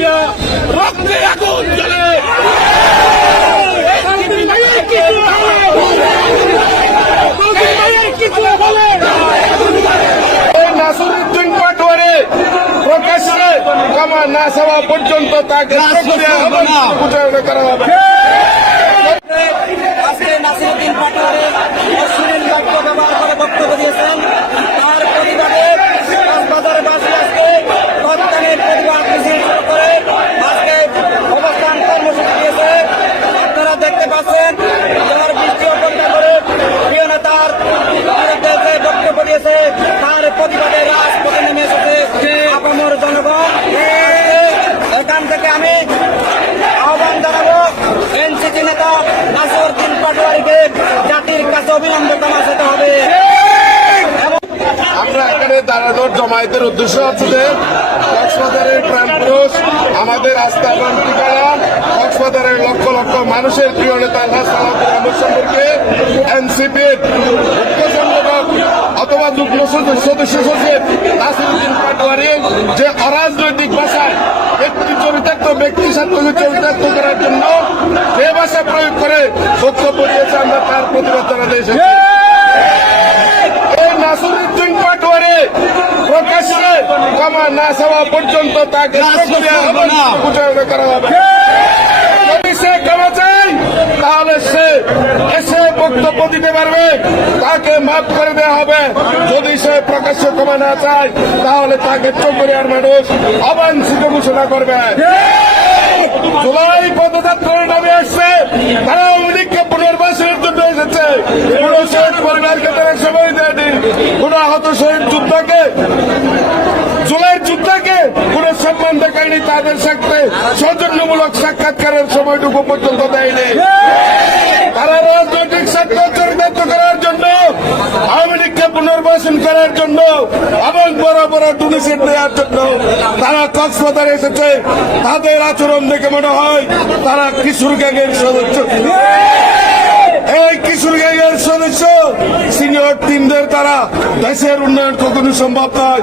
ভাইরা রক্তে আগুন জ্বলে। প্রকাশ্যে ক্ষমা না চাওয়া পর্যন্ত তাকে করা হবে। আজকে নাসিরুদ্দিন পাটোয়ারি জাতির কাছে অবিলম্বে ক্ষমা চেতে হবে। জমায়েতের উদ্দেশ্য হচ্ছে যে, কক্সবাজারের প্রাণ পুরুষ, আমাদের আস্থা এবং ঠিকানা, কক্সবাজারের লক্ষ লক্ষ মানুষের প্রিয় নেতা আহমদ সম্পর্কে এনসিপির অথবা যুগ্ম সদস্য সচিব নাসিরুদ্দিন পাটোয়ারি, যে অরাজনৈতিক ভাষায় একটি চরিতার্থ, ব্যক্তি স্বার্থকে চরিতার্থ করার জন্য যে ভাষা প্রয়োগ করে বক্তব্য দিয়েছে আমরা তার প্রতিবাদ জানাতে এসেছি। এই নাসিরুদ্দিন পাটোয়ারি প্রকাশ্যে ক্ষমা না চাওয়া পর্যন্ত তাকে প্রক্রিয়া করা হবে। যদি সে ক্ষমা তাহলে সে এসে বক্তব্য দিতে পারবে। তাকে মাফ করে দেওয়া হবে। যদি সে প্রকাশ্য ক্ষমা না চায় তাহলে তাকে চৌকরিয়ার মানুষ অবাঞ্ছিত ঘোষণা করবে। জুলাই তারা আওয়ামী লীগকে পুনর্বাসনের জন্য এসেছে। কোন শহীদ পরিবারকে তারা সময় দেয়নি কোন আহত শহীদ যোদ্ধাকে দেখায়নি, তাদের সাথে সৌজন্যমূলক সাক্ষাৎকারের সময়টুকু পর্যন্ত দেয়নি। তারা রাজনৈতিক স্বার্থ করার জন্য আওয়ামী করার জন্য এবং বড় বড় ডোনেশন দেওয়ার জন্য তারা কক্সবাজার এসেছে। তাদের আচরণ দেখে মনে হয় তারা কিশোর গ্যাংয়ের সদস্য। এই কিশোর গ্যাংয়ের সদস্য সিনিয়র টিমদের তারা দেশের উন্নয়ন কখনো সম্ভব নয়।